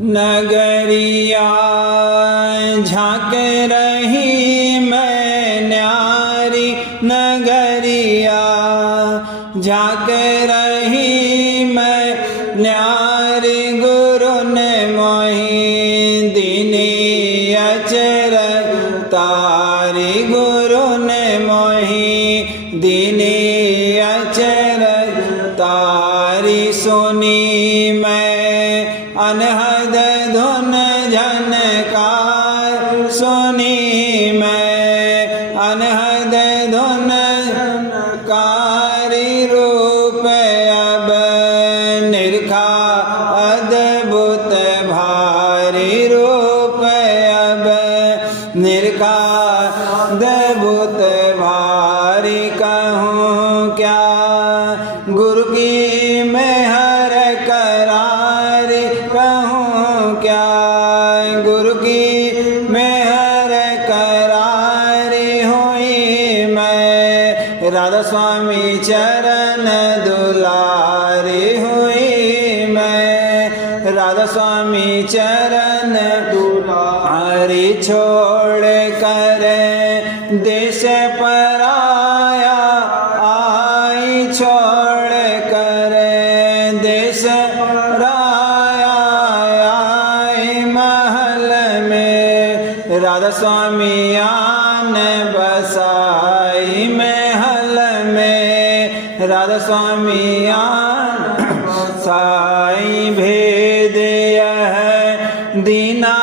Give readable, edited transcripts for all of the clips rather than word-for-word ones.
नगरिया झांक रही मैं न्यारी नगरिया झांक रही मैं न्यारी गुरु ने मोही दीनी अचर तारी गुरु ने मोही दीनी अचर तारी सुनी मैं अनहद धुन झनकार सुनी मैं अनहद धुन झनकारी रूप अब निरखा अद्भुत भारी रूप अब निरखा अद्भुत भारी कहूँ क्या गुरु की मेहर करार कहूँ क्या गुरु की मेहर करार हुई मैं राधा स्वामी चरण दुलारी हुई मैं राधा स्वामी चरण दुलारी छोड़ कर देश पराया आई छोड़ कर देश पराया आई महल में राधा स्वामी आन बसाई महल में राधा स्वामी आन बसाई भेद यह दीना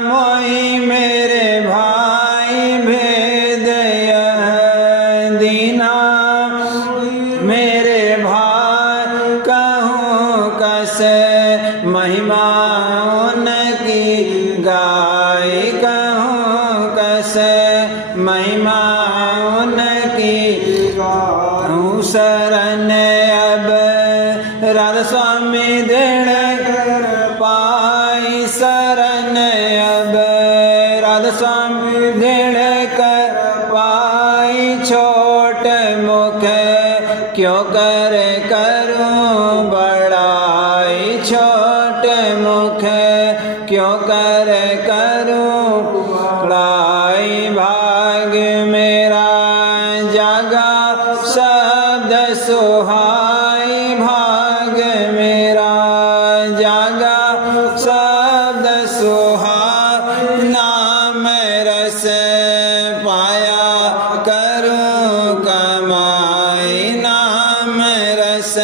मोई मेरे भाई भेद यह दीना मेरे भाई कहूँ कैसे महिमा उनकी गाय कहूँ कैसे महिमा उनकी गाऊँ शरण अब राधा स्वामी दृढ़ कर पाई शरण अब राधा स्वामी दृढ़ कर पाई छोट मुख क्यों कर करूं बड़ाई छोट मुख क्यों कर करूं बड़ाई भाग मेरा जागा शब्द सुहाई भाग मेरा जागा शब्द सुहाई नाम रस पाया करूं कमाई नाम रस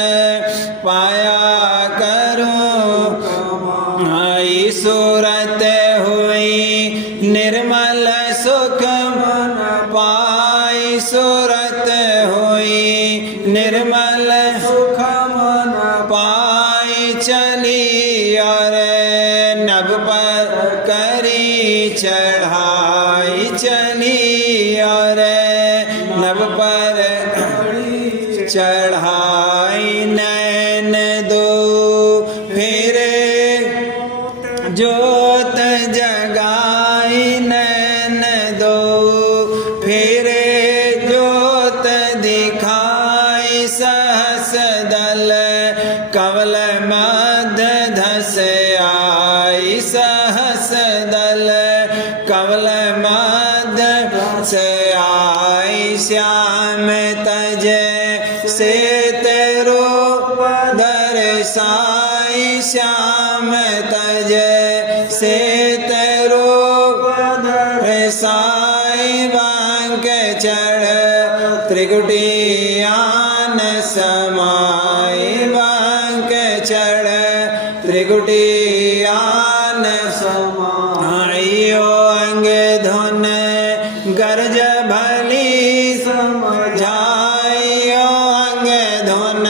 पाया करूं कमाई सूरत हुई निर्मल सुख मन पाई सूरत हुई निर्मल सुख मन पाई चली और नभ पर करी चढ़ाई चली और नभ पर चढ़ाई नैन दो फिर जोत जगाई नैन दो फिर जोत दिखाई सहस दल कवल मध्य धस आई सहस दल कवल मध्य धस आई श्याम तज से तेरो दर्शाई श्याम तज से तेरो दर्शाई बांक चढ़ त्रिकुटियान समाई बांक चढ़ त्रिकुटियान समाई अंग धुन गर्ज भली समझाई अंग धुन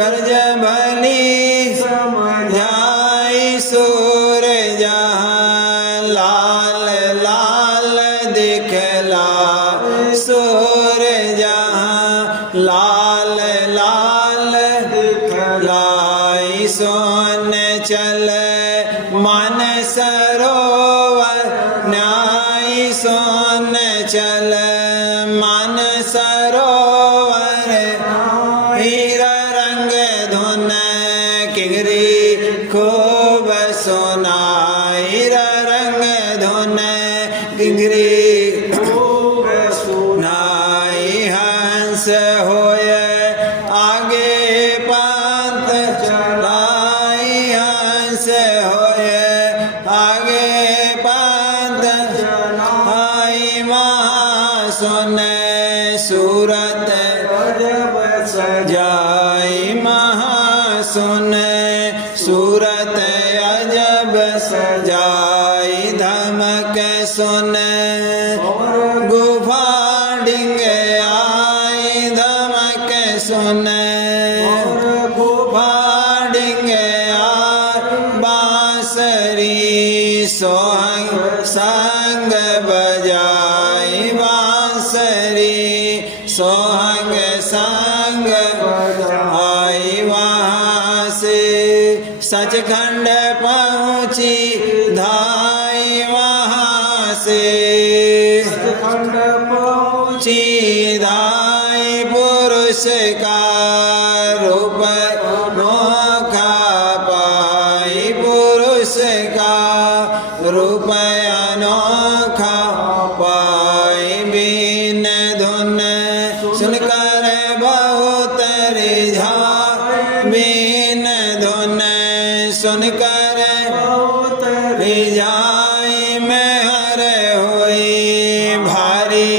गर्ज भली समझाई सूर जहाँ लाल लाल दिखला सूर जहाँ लाल लाल दिखलाई सोन चल मन सरोवर न्याय सोन चल मन सरोवर हीरा रंग धुन किंगरी खूब सोन होय आगे पंथ चलाई हंस होय आगे पंथ चलाई महासुन सूरत सजाई महासुन सूरत अजब सजाई धमक सुन गुफा डिंग आई धमक सुन गुफा डिंग बांसुरी सोहंग संग बजाई बांसुरी सोहंग संग आई वहाँ से सचखंड पहुँची धाई वहाँ से सचखंड पहुँची धाई पुरुष का रूप नोखा पाई पुरुष का रूप अनोखा पाई बीन धुन सुनकर बहुत रिझा बीन धुन सुनकर बहुत रिझाई में हर हुई भारी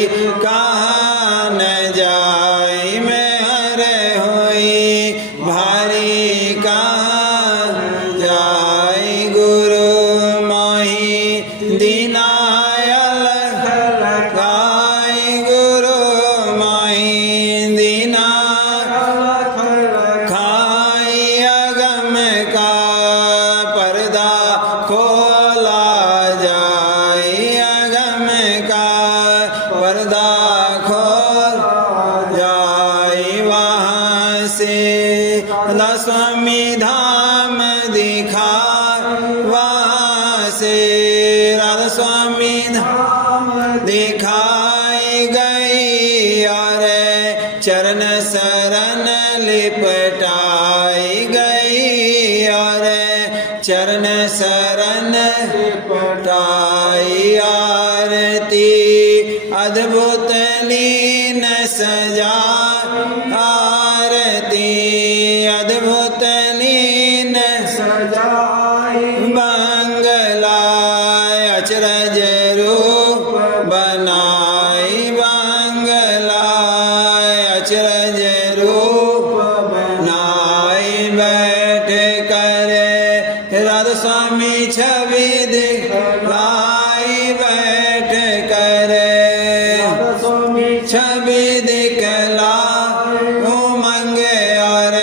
कहाँ न जाई में हर हुई भारी कहाँ जाई गुरु मोहि दीनायल लगाई गुरु मोहि दीना खाई अगम का पर्दा खोला जाई अगम का पर्दा खोल जाई वहाँ से स्वामी धाम दिखा वहाँ से राधा स्वामी धाम दिखाई गई और चरण शरण लिपटाई गई और चरण शरण लिपटाई आरती अद्भुत लीन सजा आरती अद्भुत लीन सजाई बंगला अचरज रूप बनाई बंगला अचरज रूप बनाई बैठ कर राधा स्वामी छवि दिखलाई बैठ कर छवि दिखला उमंग और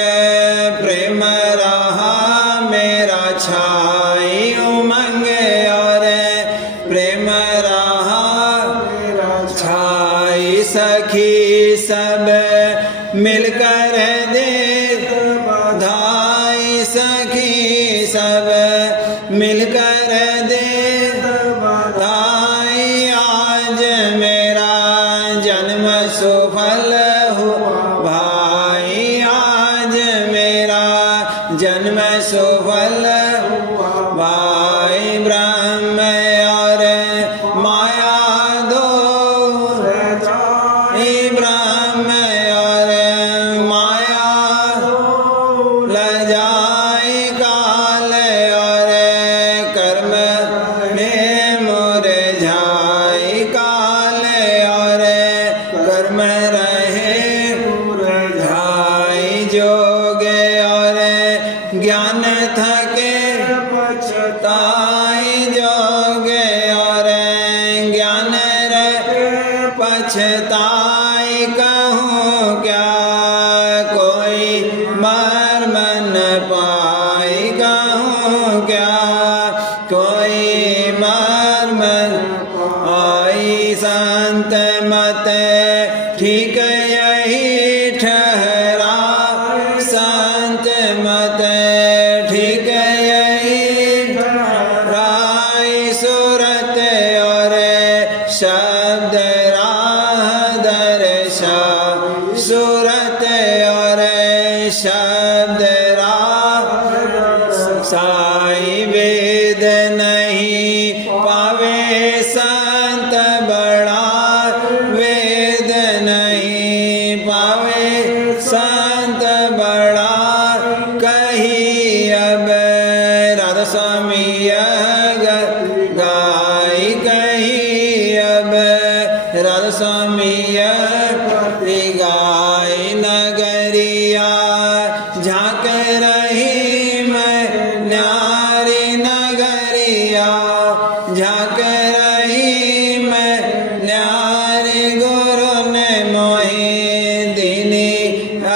प्रेम रहा मेरा छाई उमंग और प्रेम रहा मेरा छाई सखी सब मिलकर दे बधाई सखी सब मिलकर दे बधाई आज मेरा जन्म सुफल हो भाई आज मेरा जन्म सुफल भाई ब्रह्म और माया दो ब्रह्म और माया लजाई काल और कर्म में मुरझाई काल और कर्म रहे मुरझाई जोग और ज्ञान थके पछताई जोग और ज्ञान रहे पछताई कहूँ क्या कोई मर्म न पाई कहूँ क्या कोई मर्म आई संत मत ठीक यही ठहरा संत मत ठीक यही राय सूरत और शब्द राह दर्शा सूरत और शब्द राह साई वेद नहीं पावे संत बड़ा वेद नहीं पावे संत बड़ा कही अब राधा स्वामी यह गाय कही अब राधा स्वामी यह गाय नगरिया झांक रही मैं न्यारी नगरिया झांक रही मैं न्यारी गुरु ने मोहि दीनी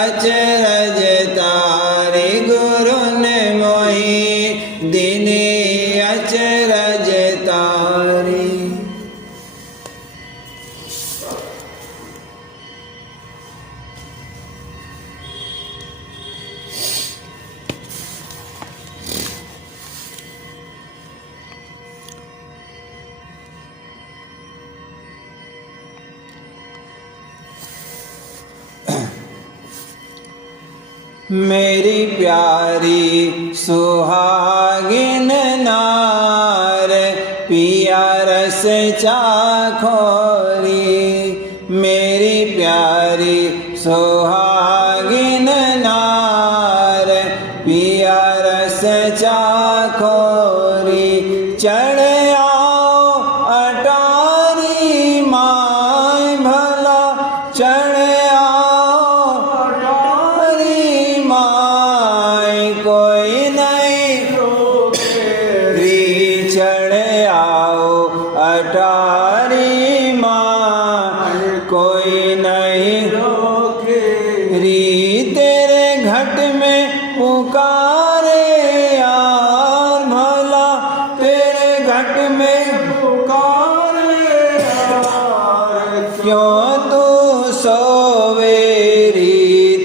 अचरज तारी गुरु ने मोहि दीनी अचरज तारी। मेरी प्यारी सुहागिन नार पिया रस चाखोरी मेरी प्यारी सुहागिन नार पिया रस चाखोरी चढ़ आओ अटारी माय भला चढ़ कोई नहीं री चढ़ आओ अटारी माँ कोई नहीं री तेरे घट में पुकारे यार भला तेरे घट में पुकारे यार क्यों तू सोवेरी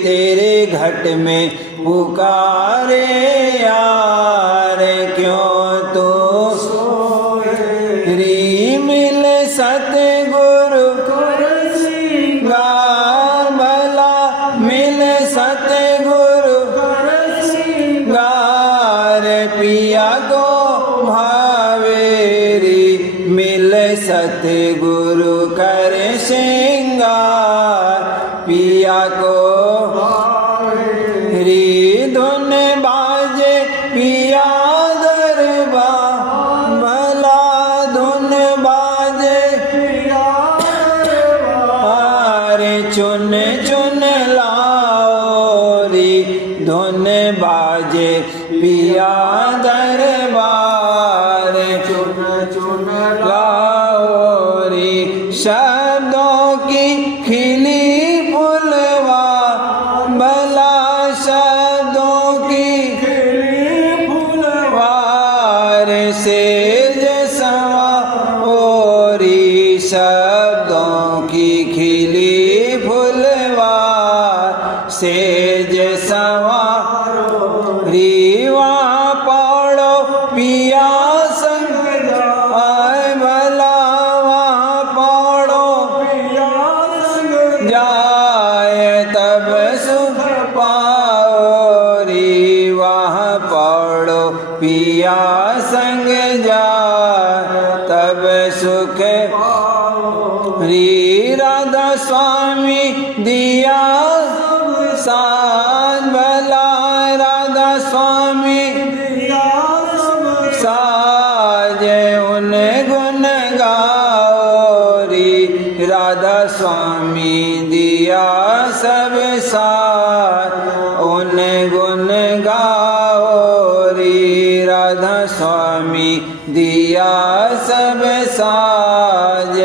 तेरे घट में पुकारे यार क्यों तो री मिल सतगुरु गार भला मिल सतगुरु गार पिया को भावेरी मिल सतगुरु कर श्रृंगार पिया को री धुन बाजे पिया गरबा भला धुन बाजे पिया अरे चुन चुन लाओ री धुन बाजे पिया दरबार चुन चुन लाओ री शब्दों की खिली फुलवा भला शब्दों की फुलवार सेज सवारी शब्दों की खिली फुलवार सेज सवारी वहाँ पढ़ो पिया संग आए भला वहाँ पढ़ो पिया संग जाए तब सुख पाओरी वहाँ पढ़ो पिया संग जा तब सुख री राधा स्वामी दिया साथ भला राधा स्वामी साज उन गुण गाओरी राधा स्वामी दिया सब साथ उन गुण गाओरी राधा स्वामी दिया सब साज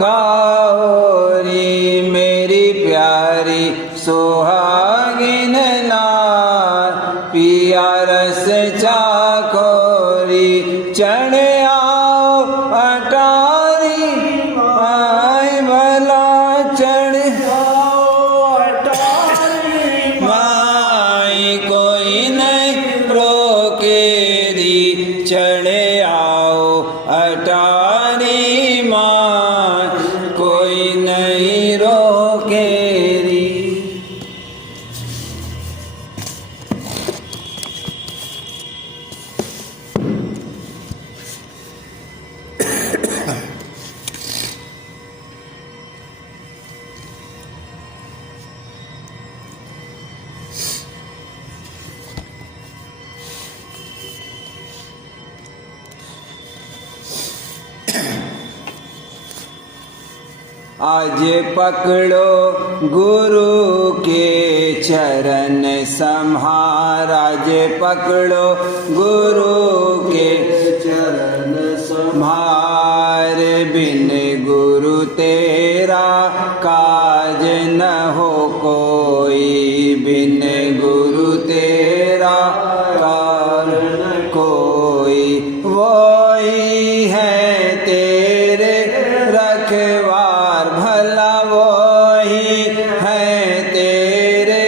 गाओरी मेरी प्यारी सुहागिन नार पिया रस चाखोरी चढ़ आओ अटारी आए भला चढ़ आओ अटारी माई कोई नहीं रोकेरी चढ़ आओ अटारी माँ कोई नहीं रोकेरी। आज पकड़ो गुरु के चरण संहार, आज पकड़ो गुरु के चरण संहार। बिन गुरु तेरा काज न हो कोई, बिन गुरु तेरा काज न कोई। वही है तेरे रखवार भला, वही है तेरे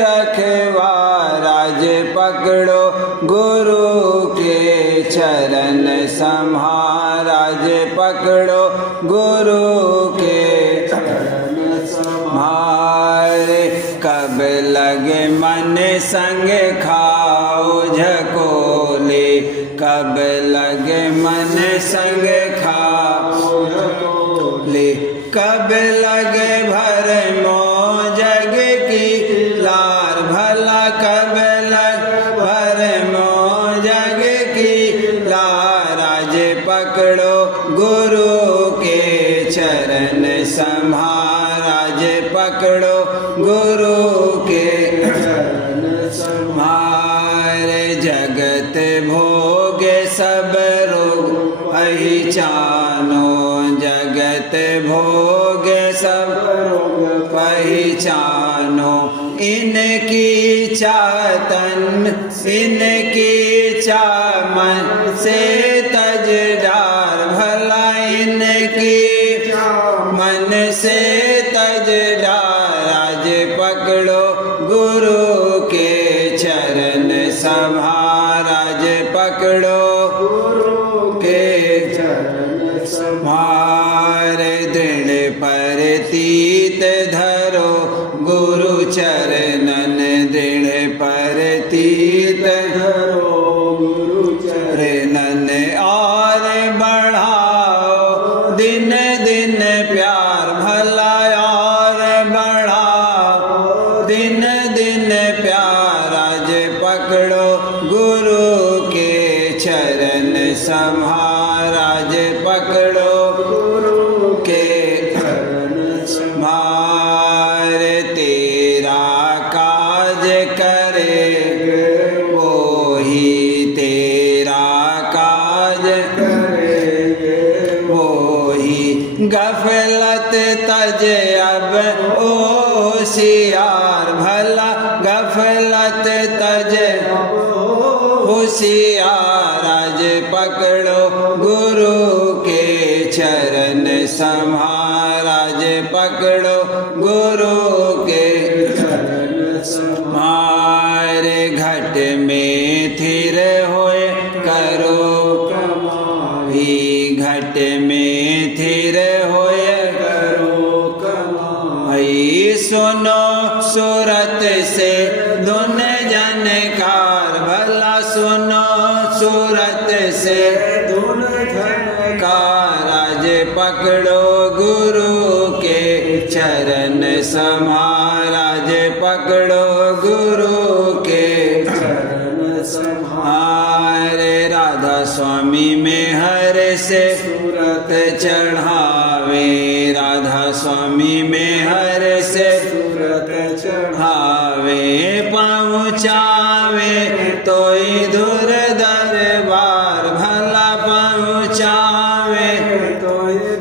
रखवार। आज पकड़ो गुरु के चरण संहार, आज पकड़ो गुरु के चरण संहार। कब लगे मन संग खाओ झकोले, कब लगे मन संग खाओ झकोले। कब लगे भर मोह जग की लार भला, कब लग भर मोह जग की लार। आज पकड़ो गुरु के चरण संहार, आज पकड़ो गुरु के चरण संहार। जगत भोगे सब रोग पहचानो, जगत भोगे सब रोग पहचानो। इनकी चातन इनकी चामन से तज डार भला, इनकी मन से तज डार। आज पकड़ो गुरु के चरण संहार, आज पकड़ो गुरु के चरण संहार। दृढ़ परतीत धरो गुरु चरणन, दृढ़ परतीत धरो गुरु चरणन। और बढ़ाओ दिन दिन प्यार भला, और बढ़ाओ दिन दिन प्यार। आज पकड़ो गुरु के चरण संहार, आज पकड़ो गुरु के चरण संहार। तेरा काज करे वो ही तेरा काज करेंगे वो ही। गफलत तज अब होशियार भला, गफलत तज होशियार। आज पकड़ो गुरु के चरण संहार, आज पकड़ो गुरु के चरण संहार। घट में थिर होए करो कमाई, घट में थिर होए करो कमाई। सुनो सूरत से धुन जनकार भला, सुनो सूरत से धुन जनकार। आज पकड़ो गुरु के चरण संहार, आज पकड़ो गुरु के चरण संहार। राधा स्वामी में हर से सूरत चढ़ावे, राधा स्वामी में हर से सूरत चढ़ावे। पहुँचावे तो दूर दरबार भला, पहुँचावे तो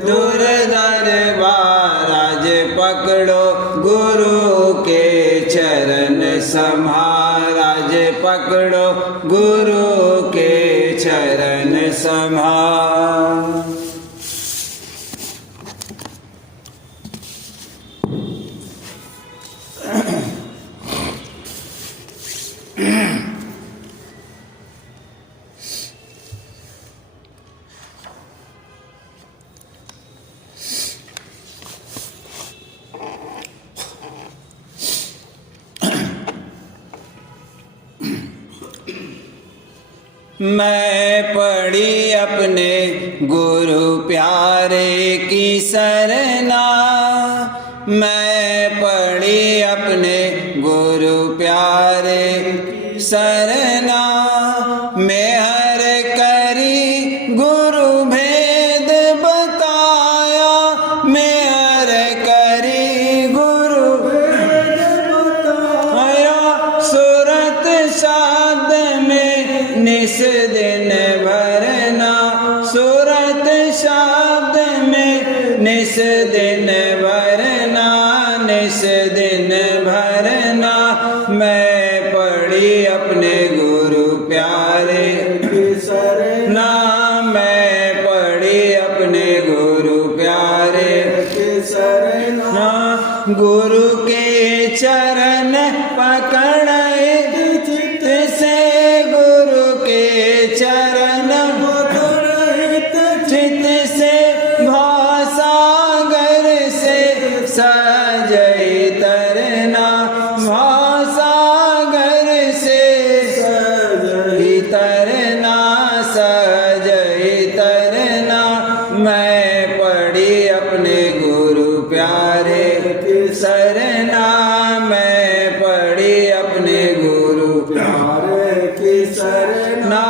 दूर दरबार। आज पकड़ो गुरु के चरण संहार, आज पकड़ो गुरु के चरण संहार। मैं पड़ी अपने गुरु प्यारे की सरना, मैं पड़ी अपने गुरु प्यारे की सरना। मैं हर करी गुरु भेद बताया, मैं हर दिन भरना, सूरत शब्द में निस दिन भरना, निस दिन भरना। मैं पढ़ी अपने गुरु प्यारे की सरना, मैं पढ़ी अपने गुरु प्यारे की सरना। गुरु के चरण पकड़े चित से, गुरु के चरण पकड़े चित से, भावसागर से सजई तरना, भावसागर से सजई तरना, सजई तरना। मैं पढ़ी अपने गुरु प्यारे की सरना, मैं पढ़ी अपने गुरु प्यारे की सरना।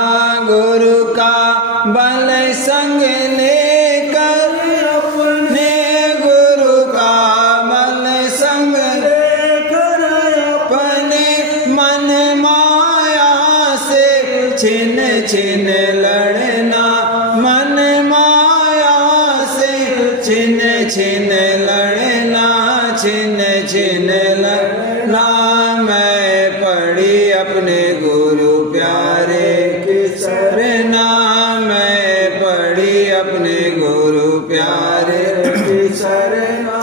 गुरु का बल संग लेकर अपने, गुरु का बल संग लेकर अपने, मन माया से छिन छिन लड़ना, मन माया से छिन छिन लड़ना, छिन छिन लड़ना। मैं पढ़ी अपने गुरु प्यारे की सरना, मैं पढ़ी अपने गुरु प्यारे की सरना।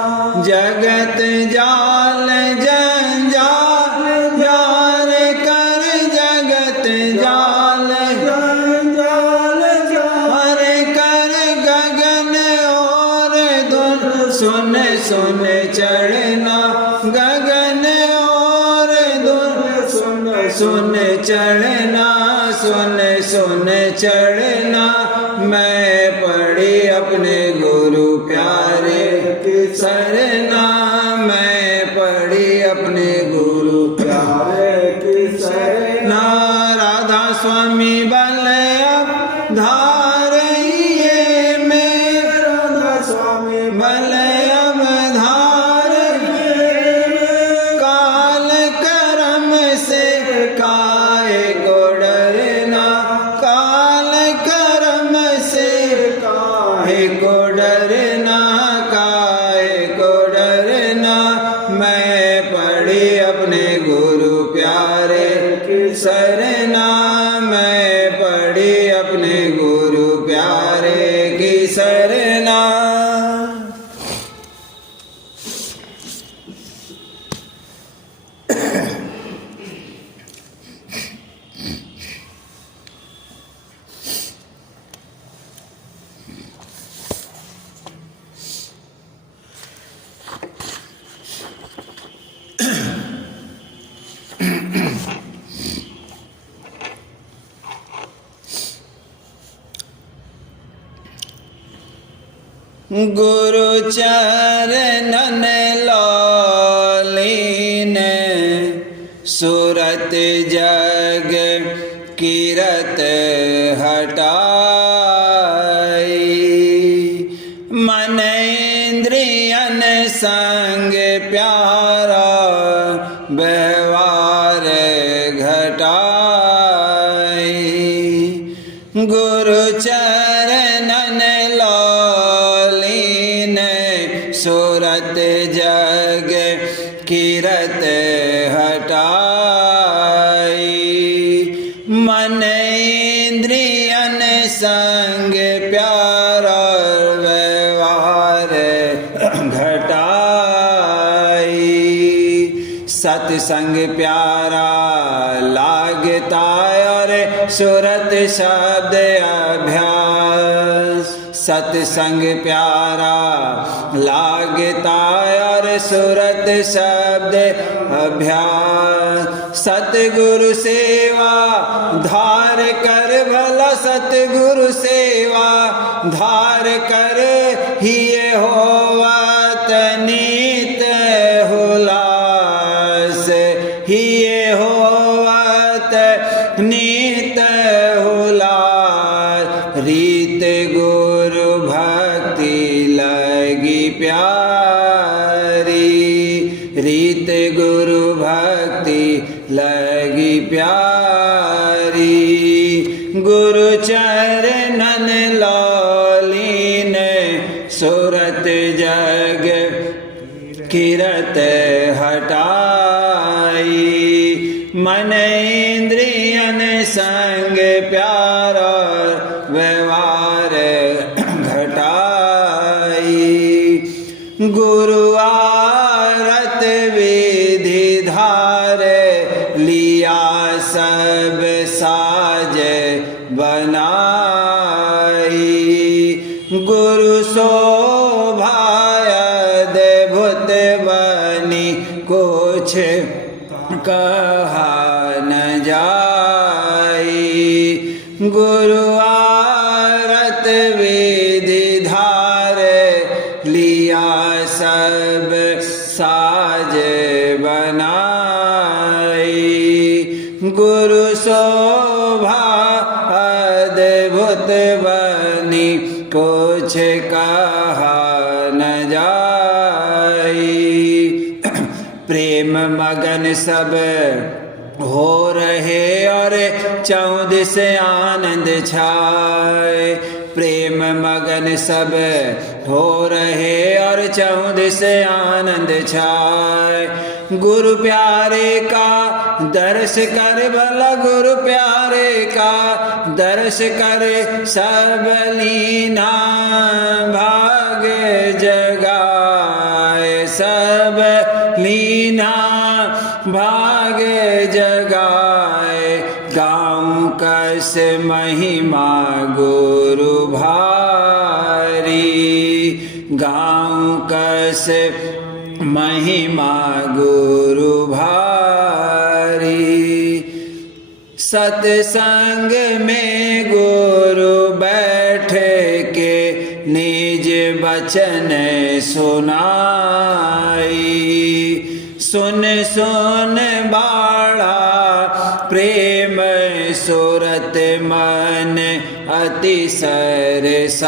जगत जाल जंजाल जार कर, जगत जाल जंजाल जार कर, गगन और धुन सुन सुन चढ़ना, गगन और धुन सुन सुन चढ़ना, सुन सुन चढ़ना। मैं पढ़ी अपने गुरु प्यारे की सरना, मैं पढ़ी अपने गुरु प्यारे की सरना। राधा स्वामी बल अब धारिए में, राधा स्वामी बल अब धारिए में, काल कर्म से काहे को डरना, काल कर्म से काहे को डरना, काहे को डरना। मैं पढ़ी अपने गुरु प्यारे की सरना, मैं पढ़ी अपने गुरु प्यारे की सरना। गुरु चरणन लालीन, सूरत जग कीरत हटाई। मन इंद्रियन संग प्यारा व्यवहार घटाई। गुरु चरणन लालीन, सूरत जग कीरत हटाई। मन इंद्रियन संग प्यारा व्यवहार घटाई। सत्संग प्यारा लागता और सूरत शब्द अभ्यास। सत्संग प्यारा लागता और सूरत शब्द अभ्यास। सतगुरु सेवा धार कर भला, सतगुरु सेवा धार कर ही होवत नीत हुलास, ही होवत नीत हुलास। रीत गुरु भक्ति लगी प्यारी, रीत गुरु भक्ति लगी प्यारी। गुरु चरणन लौलीन सुरत जग किरत हटाई। मन इंद्रियन संग प्यार व्यवहार घटाई। गुरु आरत विधि धार लिया सब साज बनाई। गुरु शोभायद भूत बनी कुछ कहा न जाई। गुरु आरत विधि धार लिया सब साज बनाई। गुरु शोभा अद्भुत बनी कुछ कहा न जाई। प्रेम मगन सब हो रहे और चौद से आनंद छाए। प्रेम मगन सब हो रहे और चौद से आनंद छाए। गुरु प्यारे का दर्श कर भला गुरु प्यारे का दर्श कर सब लीना भाग जगाए। सब लीना भाग जगाए। गाँव कस महिमा गुरु भारी। गाँव कस महिमा गुरु भारी। सत्संग में गुरु बैठ के निज वचन सुनाई। सुन सुन बाड़ा प्रेम सुरत मन अति सरसाई।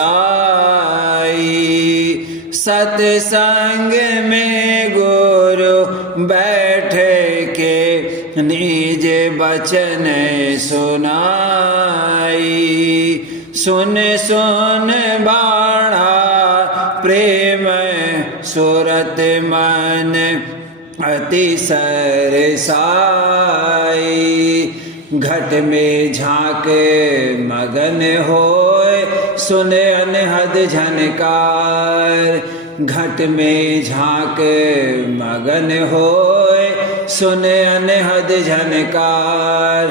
सत्संग में गुरु बैठ के निज वचन सुनाई। सुन सुन बाड़ा प्रेम सुरत मन अति सरसाई। घट में झांक मगन होए सुने अनहद झनकार। घट में झांक मगन होए सुने अनहद झनकार।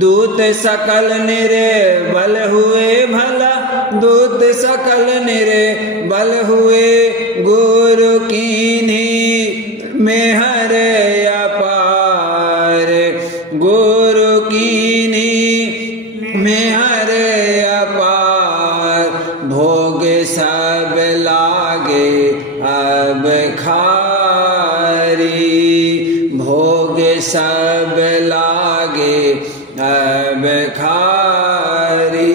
दूत सकल निर्बल हुए भला दूत सकल निर्बल हुए। गुरु कीन्ही मेहर अपार। गुरु कीन्ही मेहर अपार। भोग सब लागे अब खारी। भोग सब लागे अब खारी।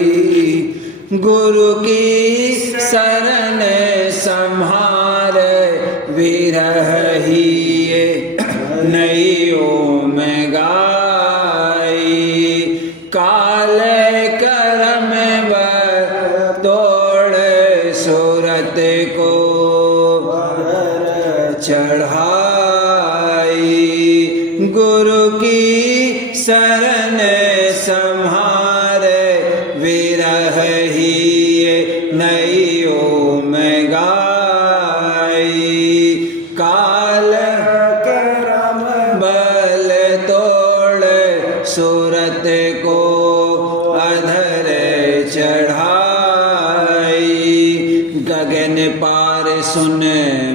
गुरु की शरण संहार विरही नैयो में गाई। काल करम तोड़ सूरत को चढ़ाई। गुरु की शरण संहार विरही नैयो में गाई। काल करम बल तोड़ सूरत को अधर चढ़ाई। गगन पार सुन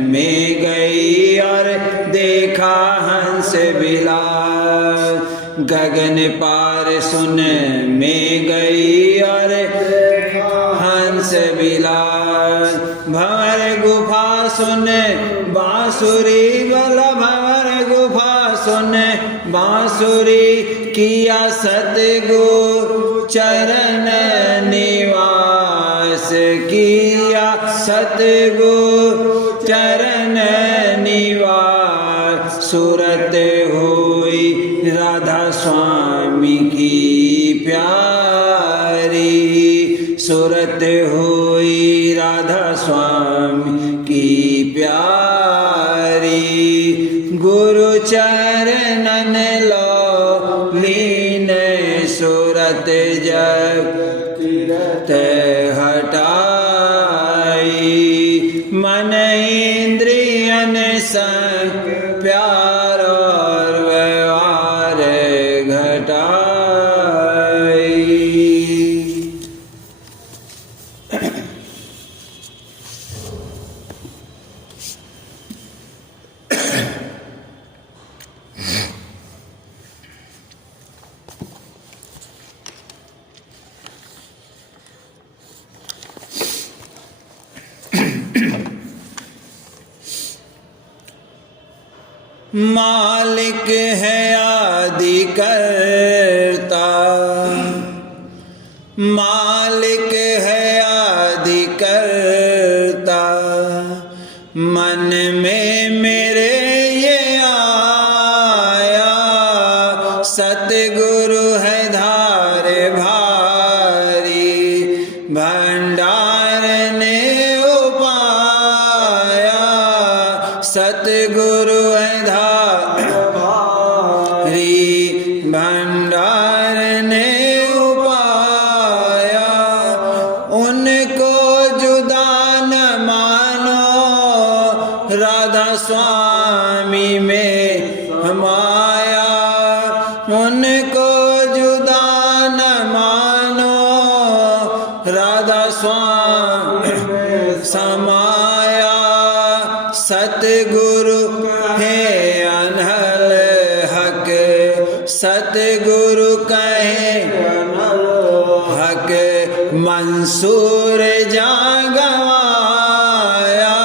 में गई और देखा हंस बिलास। गगन पार सुन में गई और हंस बिलास। भंवर गुफा सुन बांसुरी बला। भंवर गुफा सुन बांसुरी किया सतगुरु चरण निवास। किया सतगुरु चरण निवास। सूरत स्वामी की प्यारी, सूरत हुई राधा स्वामी की प्यारी। गुरु चरणन लो लीन, सूरत जग हटाई। मन इंद्रियन संग प्यार और व्यवहार घटाई। मालिक है आदि करता, मालिक है आदि करता। मन में मेरे ये आया, सतगुरु है धार भारी। भंडार ने उपाया, सतगुरु है भंडार ने उपाया। उनको जुदा न मानो, राधा स्वामी में माया। उनको जुदा न मानो, राधा स्वामी समाया। सतगुरु है अनहल हक, सतगुरु कहे हक। मंसूर जा गवाया,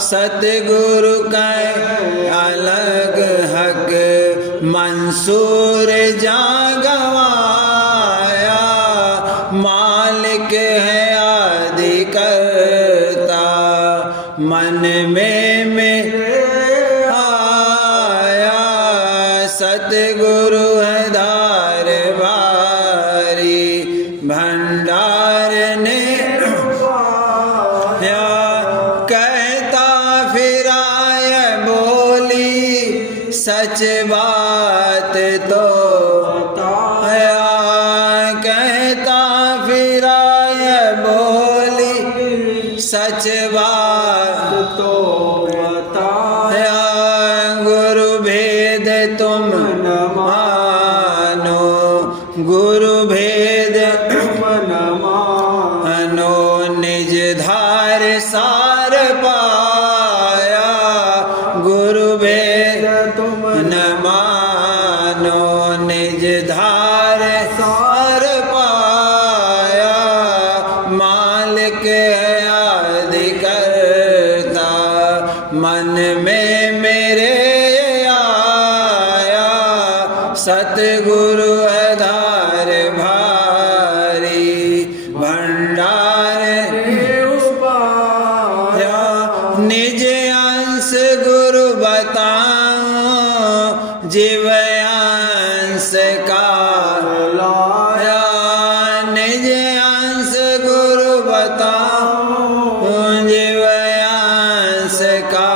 सतगुरु कहे अलग हक। मंसूर जा गवाया, मालिक है आदि करता। मन में आया, सतगुरु है धार भारी। भंडार ने कहता फिराय बोली, सच बात तो कहता फिराय बोली, सच बात तो बताया। गुरु भेद तुम न मानो, गुरु भेद तुम न मानो। निज धार सार पाया, गुरु भेद तुम न मानो। निज धार सार पाया, मालिक है आदि करता। मन में मेरे आया, सतगुरु है धार भारी। भंडार उपाया, निज अंश गुरु बताऊं, जीव अंश का लाया। निज अंश गुरु बताऊं, जीव अंश का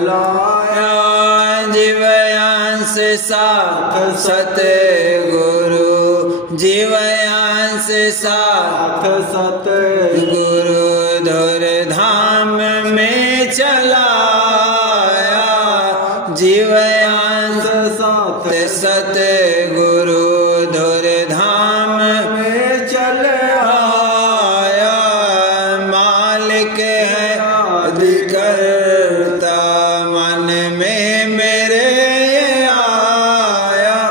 लाया। जीव अंश साथ सतगुरु, जीव अंश साथ सतगुरु। धुर धाम में चलाया, जीव अंश साथ सतगुरु। धुर धाम में चलाया, मालिक है आदि करता। मन में मेरे आया,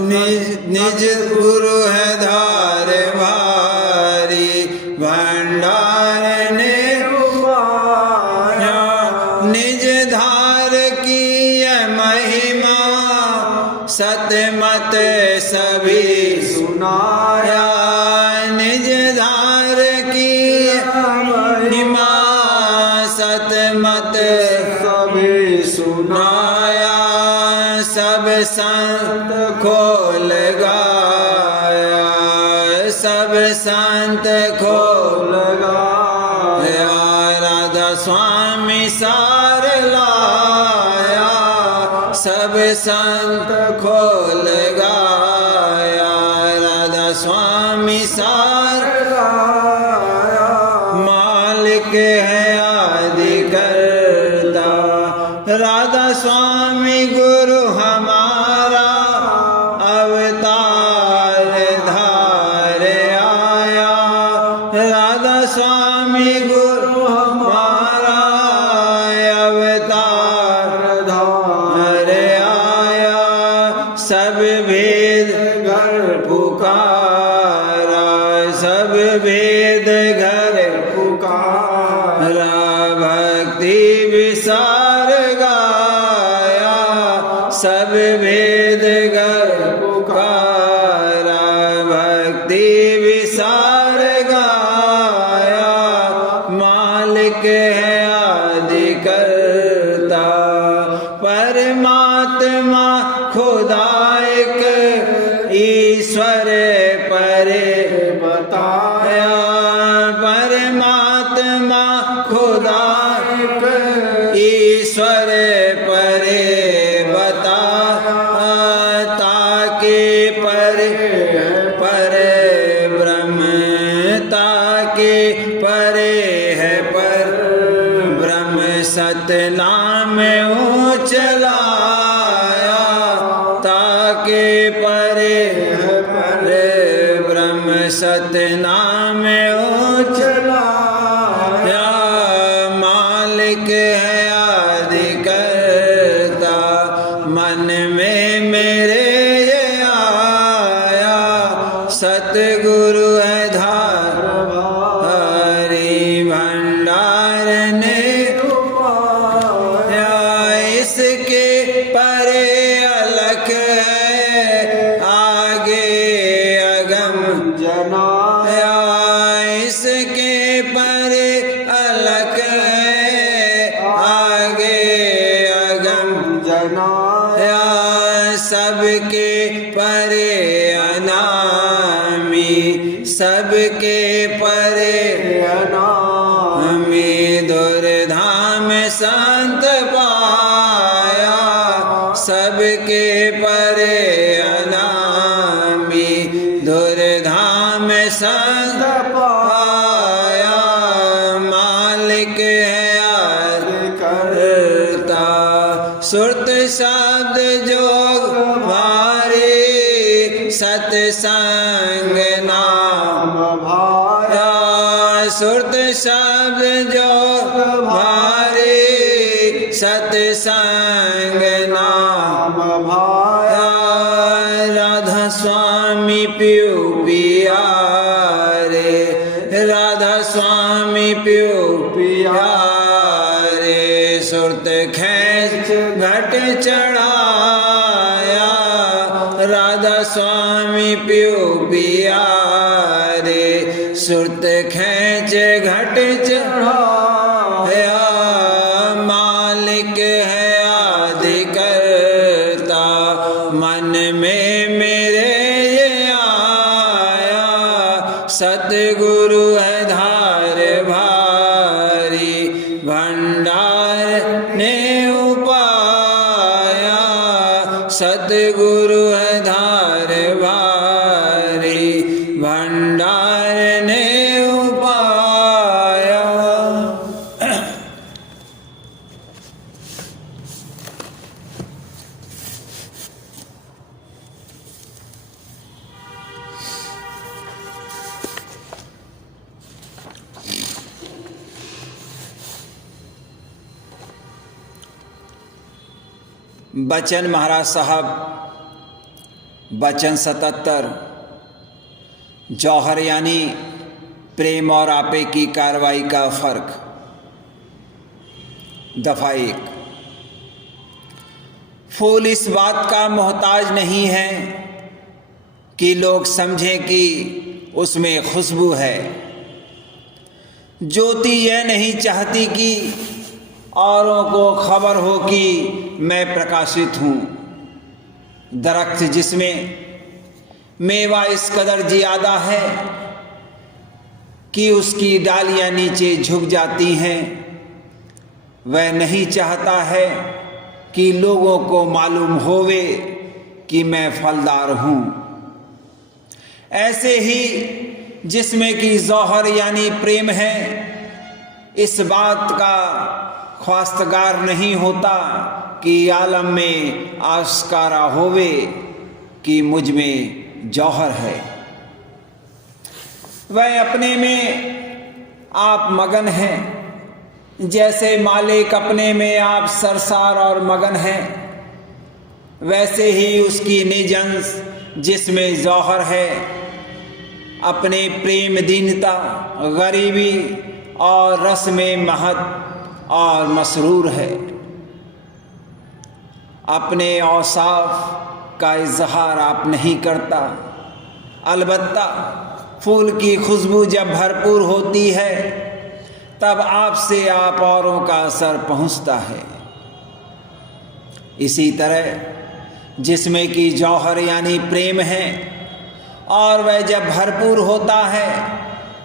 निज गुरु है धार भारी। भंडार ने उपाया, निज धार की महिमा। सतमत सभी सुनाया, निज धार की महिमा। सतमत सभी सुनाया, सब संत खोल गाया, सब संत खोल गाया, राधा स्वामी सार लाया, सब संत खोल गाया, राधा स्वामी सार लाया, मालिक है आदि करता, राधा स्वामी गुरु हमारा, अवतार धारे आया, राधा स्वामी गुरु हमारा, अवतार धारे आया, सब भेद घर पुकारा, सब भेद घर पुकारा, भक्ति विसार गाया, सब भेद घर पुकारा, भक्ति विसार गाया, मालिक है आदि करता, परमात्मा खुदा एक ईश्वर परे बताया, परमात्मा खुदा ईश्वर परे बताता, के परे ब्रह्म, ताके परे है पर ब्रह्म, सतनाम उचलाया, ताके परे ब्रह्म, सतनाम उचलाया, मालिक है आदि करता, मन में मेरे ये आया, सतगुरु है धार हरि भंडार ने उपाया, इसके परे अलख है आगे अगम जनाया, इसके परे अलख है आगे अगम जनाया, सबके परे अनामी, सबके परे अनामी, दुर्धाम संत पाया, सबके परे अनामी, दुर्धाम संत पाया, मालिक है आदि करता, सुरत शब्द जोग भारी, सत्संग नाम भाया, सुरत शब्द जोग भारी, सत्संग नाम भाया, राधा स्वामी पियो पिया रे, राधा स्वामी पियो पिया रे, सुरत खैच घट चढ़ाया, राधा स्वामी पियो पिया रे, सुरत खैच घट चढ़ाया, मालिक है आदि करता, मन में मेरे ये आया, सतगुरु है धार भारी भंडार ने उपाया, सतगुरु है धार भारी भंडार ने उपाया। बचन महाराज साहब, बचन 77, जौहर यानी प्रेम और आपे की कार्रवाई का फर्क। दफा 1, फूल इस बात का मोहताज नहीं है कि लोग समझें कि उसमें खुशबू है। ज्योति यह नहीं चाहती कि औरों को खबर हो कि मैं प्रकाशित हूँ। दरख्त जिसमें मेवा इस कदर ज़्यादा है कि उसकी डालियां नीचे झुक जाती हैं, वह नहीं चाहता है कि लोगों को मालूम होवे कि मैं फलदार हूँ। ऐसे ही जिसमें कि जौहर यानी प्रेम है, इस बात का ख्वास्तगार नहीं होता कि आलम में आश्कारा होवे कि मुझ में जौहर है। वह अपने में आप मगन हैं, जैसे मालिक अपने में आप सरसार और मगन हैं, वैसे ही उसकी निज अंश जिसमें जौहर है अपने प्रेम दीनता, गरीबी और रस में महत और मसरूर है। अपने औसाफ का इजहार आप नहीं करता, अलबत्ता फूल की खुशबू जब भरपूर होती है तब आपसे आप औरों का असर पहुंचता है। इसी तरह जिसमें कि जौहर यानी प्रेम है और वह जब भरपूर होता है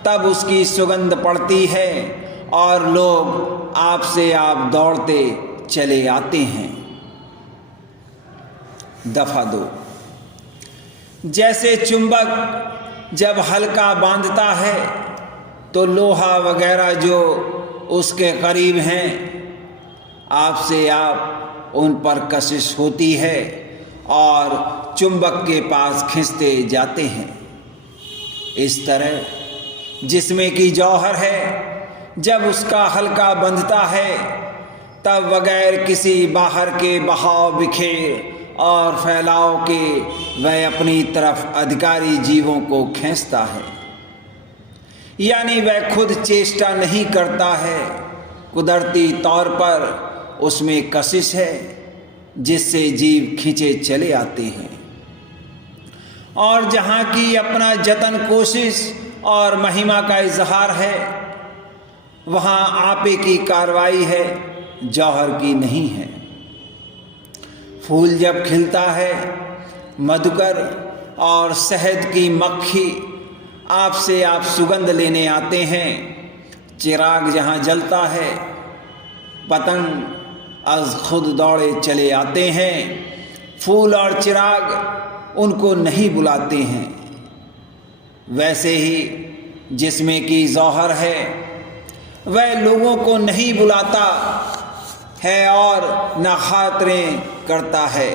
तब उसकी सुगंध पड़ती है और लोग आपसे आप दौड़ते चले आते हैं। दफा 2। जैसे चुंबक जब हल्का बांधता है तो लोहा वगैरह जो उसके करीब हैं आपसे आप उन पर कशिश होती है और चुंबक के पास खींचते जाते हैं। इस तरह जिसमें कि जौहर है जब उसका हल्का बंधता है तब बगैर किसी बाहर के बहाव बिखेर और फैलाव के वह अपनी तरफ अधिकारी जीवों को खींचता है, यानी वह खुद चेष्टा नहीं करता है, कुदरती तौर पर उसमें कशिश है जिससे जीव खींचे चले आते हैं। और जहाँ की अपना जतन कोशिश और महिमा का इजहार है वहाँ आपे की कार्रवाई है, जौहर की नहीं है। फूल जब खिलता है मधुकर और शहद की मक्खी आपसे आप सुगंध लेने आते हैं। चिराग जहाँ जलता है पतंग अज खुद दौड़े चले आते हैं, फूल और चिराग उनको नहीं बुलाते हैं। वैसे ही जिसमें कि जौहर है वह लोगों को नहीं बुलाता है और न खातरें करता है,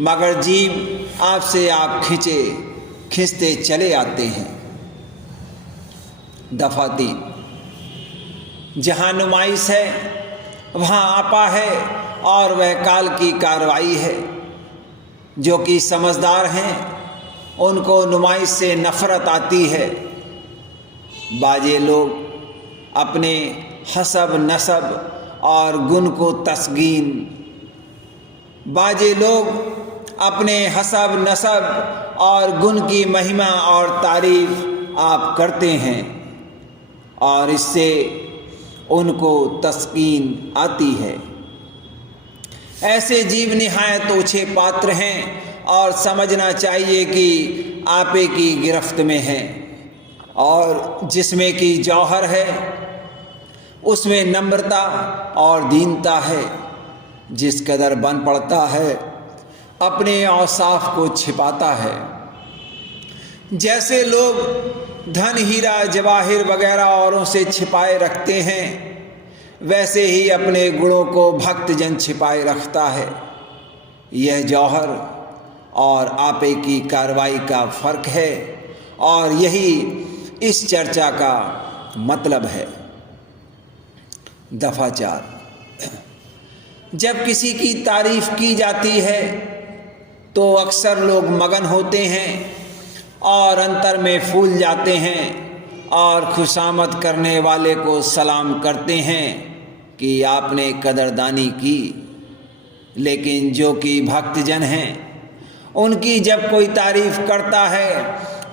मगर जीव आपसे आप खींचते चले आते हैं। दफा 3। जहाँ नुमाइश है वहाँ आपा है और वह काल की कार्रवाई है। जो कि समझदार हैं उनको नुमाइश से नफरत आती है। बाजे लोग अपने हसब नसब और गुण को तस्गीन, बाजे लोग अपने हसब नसब और गुण की महिमा और तारीफ आप करते हैं और इससे उनको तस्कीन आती है। ऐसे जीव निहायत ओछे पात्र हैं और समझना चाहिए कि आपे की गिरफ्त में है। और जिसमें कि जौहर है उसमें नम्रता और दीनता है। जिस कदर बन पड़ता है अपने औसाफ को छिपाता है। जैसे लोग धन हीरा जवाहिर वगैरह औरों से छिपाए रखते हैं वैसे ही अपने गुणों को भक्तजन छिपाए रखता है। यह जौहर और आपे की कार्रवाई का फर्क है और यही इस चर्चा का मतलब है। दफा 4। जब किसी की तारीफ की जाती है तो अक्सर लोग मगन होते हैं और अंतर में फूल जाते हैं और खुशामद करने वाले को सलाम करते हैं कि आपने कदरदानी की। लेकिन जो कि भक्तजन हैं उनकी जब कोई तारीफ करता है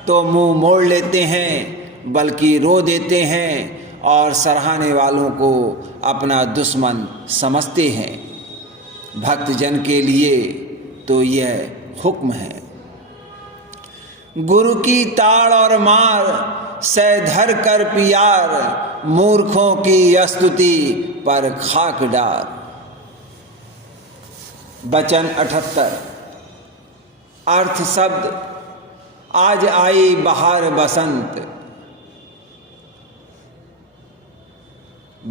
तो मुंह मोड़ लेते हैं, बल्कि रो देते हैं और सराहने वालों को अपना दुश्मन समझते हैं। भक्तजन के लिए तो यह हुक्म है। गुरु की ताड़ और मार सह धर कर पियार, मूर्खों की स्तुति पर खाक डार। वचन 78। अर्थ शब्द आज आई बहार बसंत।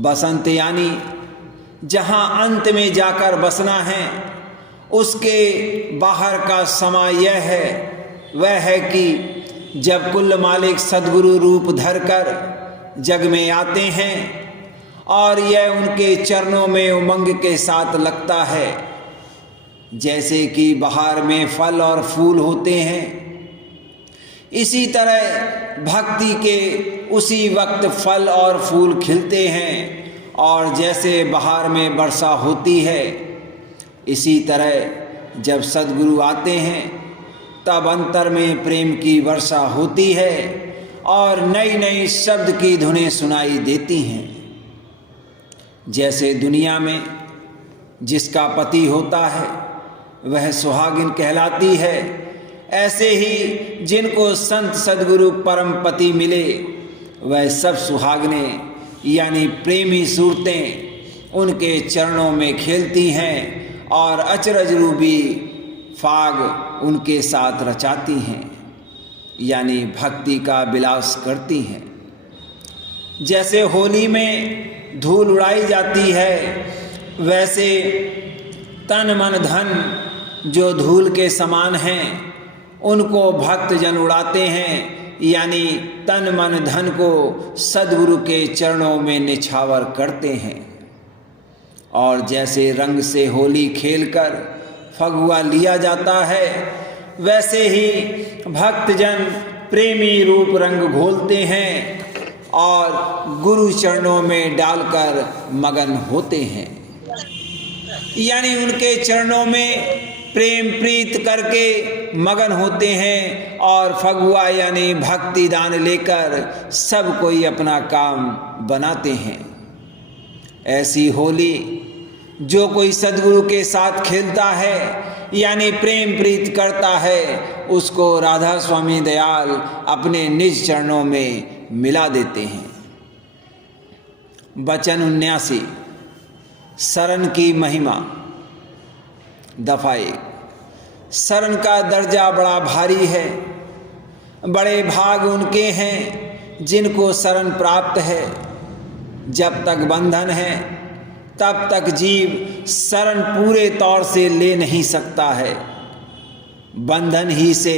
बसंत यानी जहां अंत में जाकर बसना है, उसके बाहर का समय यह है, वह है कि जब कुल मालिक सद्गुरु रूप धरकर जग में आते हैं और यह उनके चरणों में उमंग के साथ लगता है। जैसे कि बहार में फल और फूल होते हैं, इसी तरह भक्ति के उसी वक्त फल और फूल खिलते हैं। और जैसे बहार में वर्षा होती है, इसी तरह जब सद्गुरु आते हैं तब अंतर में प्रेम की वर्षा होती है और नई नई शब्द की धुनें सुनाई देती हैं। जैसे दुनिया में जिसका पति होता है वह सुहागिन कहलाती है, ऐसे ही जिनको संत सद्गुरु परम पति मिले वह सब सुहागने यानी प्रेमी सूरतें उनके चरणों में खेलती हैं और अचरज रूपी फाग उनके साथ रचाती हैं, यानी भक्ति का विलास करती हैं। जैसे होली में धूल उड़ाई जाती है, वैसे तन मन धन जो धूल के समान हैं उनको भक्त जन उड़ाते हैं, यानी तन मन धन को सद्गुरु के चरणों में निछावर करते हैं। और जैसे रंग से होली खेलकर फगुआ लिया जाता है, वैसे ही भक्तजन प्रेमी रूप रंग घोलते हैं और गुरु चरणों में डालकर मगन होते हैं, यानी उनके चरणों में प्रेम प्रीत करके मगन होते हैं और फगुआ यानी भक्ति दान लेकर सब कोई अपना काम बनाते हैं। ऐसी होली जो कोई सद्गुरु के साथ खेलता है यानी प्रेम प्रीत करता है, उसको राधा स्वामी दयाल अपने निज चरणों में मिला देते हैं। वचन 79। शरण की महिमा। दफा 1। शरण का दर्जा बड़ा भारी है, बड़े भाग उनके हैं जिनको शरण प्राप्त है। जब तक बंधन है तब तक जीव शरण पूरे तौर से ले नहीं सकता है। बंधन ही से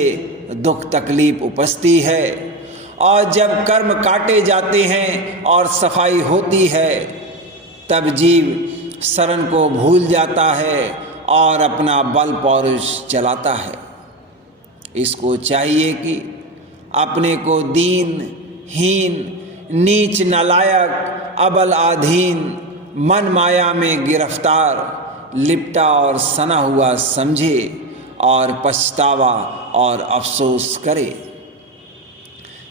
दुख तकलीफ उपजती है और जब कर्म काटे जाते हैं और सफाई होती है तब जीव शरण को भूल जाता है और अपना बल पौरुष चलाता है। इसको चाहिए कि अपने को दीन हीन नीच नालायक अबल आधीन मन माया में गिरफ्तार लिपटा और सना हुआ समझे और पछतावा और अफसोस करे।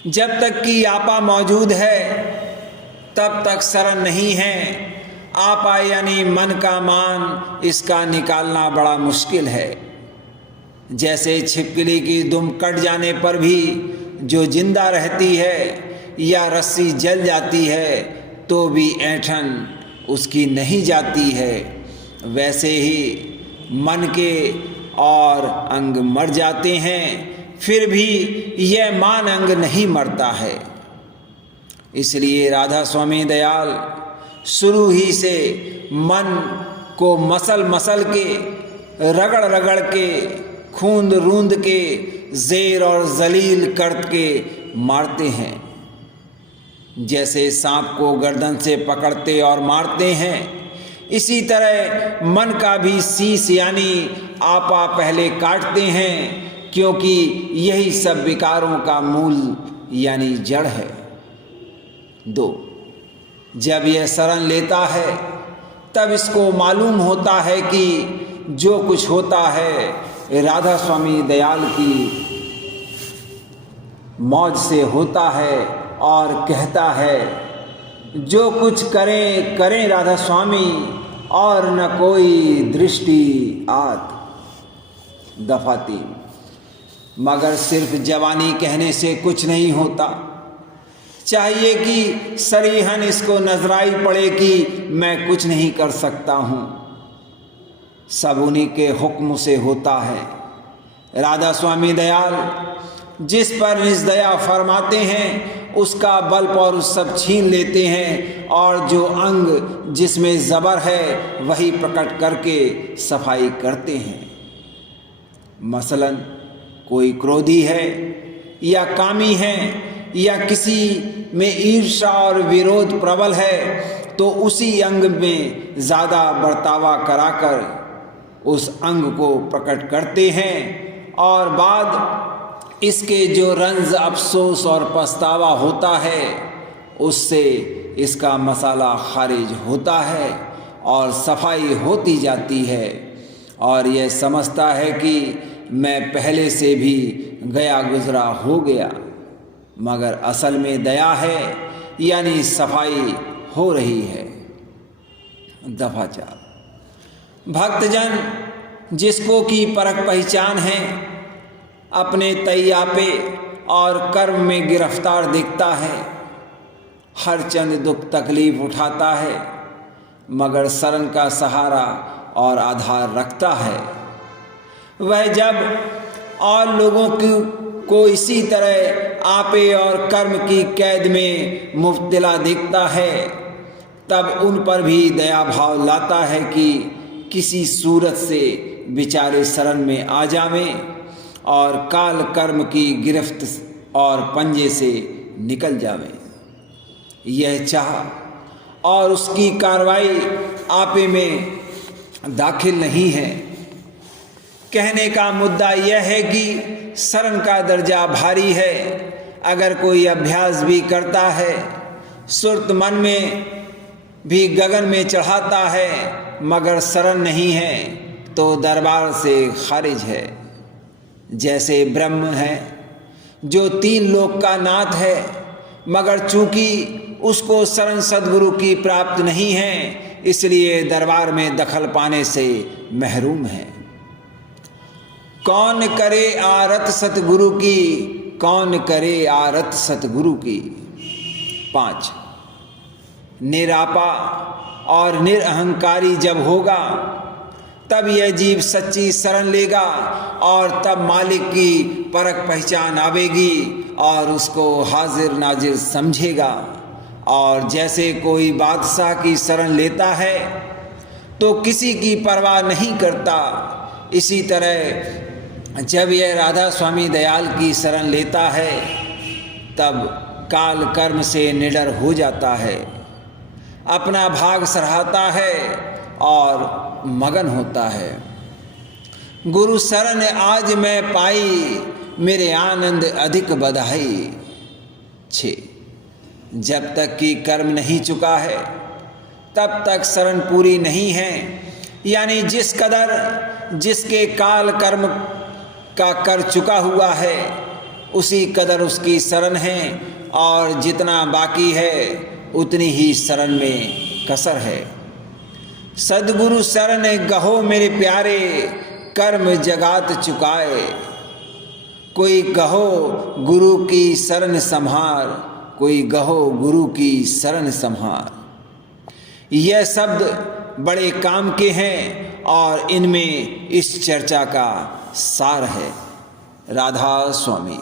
जब तक कि आपा मौजूद है तब तक शरण नहीं है। आपा यानी मन का मान, इसका निकालना बड़ा मुश्किल है। जैसे छिपकली की दुम कट जाने पर भी जो जिंदा रहती है या रस्सी जल जाती है तो भी ऐंठन उसकी नहीं जाती है, वैसे ही मन के और अंग मर जाते हैं फिर भी यह मान अंग नहीं मरता है। इसलिए राधा स्वामी दयाल शुरू ही से मन को मसल मसल के रगड़ रगड़ के खूंद रूंद के जेर और जलील करके मारते हैं। जैसे सांप को गर्दन से पकड़ते और मारते हैं, इसी तरह मन का भी शीश यानी आपा पहले काटते हैं, क्योंकि यही सब विकारों का मूल यानी जड़ है। 2, जब यह शरण लेता है तब इसको मालूम होता है कि जो कुछ होता है राधा स्वामी दयाल की मौज से होता है और कहता है, जो कुछ करें करें राधा स्वामी और न कोई दृष्टि आत। दफा 3। मगर सिर्फ जवानी कहने से कुछ नहीं होता, चाहिए कि सरीहन इसको नजराई पड़े कि मैं कुछ नहीं कर सकता हूँ, सब उन्हीं के हुक्म से होता है। राधा स्वामी दयाल जिस पर निजदया फरमाते हैं उसका बल और सब छीन लेते हैं, और जो अंग जिसमें ज़बर है वही प्रकट करके सफाई करते हैं। मसलन कोई क्रोधी है या कामी है या किसी में ईर्ष्या और विरोध प्रबल है तो उसी अंग में ज़्यादा बर्तावा कराकर उस अंग को प्रकट करते हैं, और बाद इसके जो रंज अफसोस और पछतावा होता है उससे इसका मसाला खारिज होता है और सफाई होती जाती है, और यह समझता है कि मैं पहले से भी गया गुजरा हो गया, मगर असल में दया है यानी सफाई हो रही है। दफा 4। भक्तजन जिसको की परख पहचान है अपने तैयापे और कर्म में गिरफ्तार दिखता है, हर चंद दुख तकलीफ उठाता है, मगर शरण का सहारा और आधार रखता है। वह जब और लोगों को इसी तरह आपे और कर्म की कैद में मुब्तला दिखता है, तब उन पर भी दया भाव लाता है कि किसी सूरत से बेचारे शरण में आ जावें और काल कर्म की गिरफ्त और पंजे से निकल जावें। यह चाह और उसकी कार्रवाई आपे में दाखिल नहीं है। कहने का मुद्दा यह है कि शरण का दर्जा भारी है। अगर कोई अभ्यास भी करता है, सुरत मन में भी गगन में चढ़ाता है, मगर शरण नहीं है तो दरबार से खारिज है। जैसे ब्रह्म है जो 3 लोक का नाथ है, मगर चूंकि उसको शरण सद्गुरु की प्राप्त नहीं है इसलिए दरबार में दखल पाने से महरूम है। कौन करे आरत सतगुरु की, कौन करे आरत सतगुरु की। 5। निरापा और निरअहंकारी जब होगा तब यह जीव सच्ची शरण लेगा, और तब मालिक की परख पहचान आवेगी और उसको हाजिर नाजिर समझेगा। और जैसे कोई बादशाह की शरण लेता है तो किसी की परवाह नहीं करता, इसी तरह जब यह राधा स्वामी दयाल की शरण लेता है तब काल कर्म से निडर हो जाता है, अपना भाग सराहता है और मगन होता है। गुरु शरण आज मैं पाई, मेरे आनंद अधिक बधाई। 6। जब तक कि कर्म नहीं चुका है तब तक शरण पूरी नहीं है, यानी जिस कदर जिसके काल कर्म का कर चुका हुआ है उसी कदर उसकी शरण है, और जितना बाकी है उतनी ही शरण में कसर है। सद्गुरु शरण गहो मेरे प्यारे, कर्म जगात चुकाए। कोई गहो गुरु की शरण संहार, कोई गहो गुरु की शरण संहार। यह शब्द बड़े काम के हैं और इनमें इस चर्चा का सार है। राधा स्वामी।